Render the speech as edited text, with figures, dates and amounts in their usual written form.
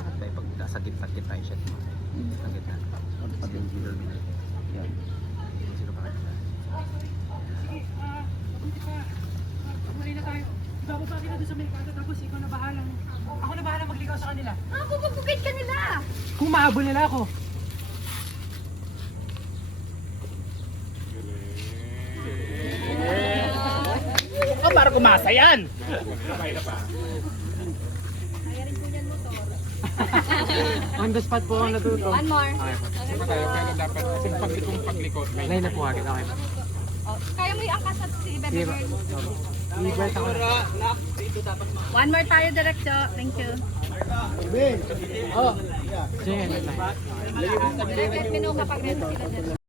Takot ba pag sa gitna tayo siya? Sa gitna. Yan. Sino pa kanila? Pagmuli na tayo. Bababa kita doon sa Mercado tapos ikaw na bahalang. Ako na bahalang magligaw sa kanila. Bubugit ka nila! Kung mahabol nila ako. Oh, para kumasa yan! On the spot po ako natuto. One more. Pero dapat kung paglikot, Line na po agad. Okay. Kaya mo i-angkas at si Bebe Diba? Girl. I-break ako. One more tayo, Diretso. Thank you. Oh. Sige, line. Let me know kapag ready sila dyan.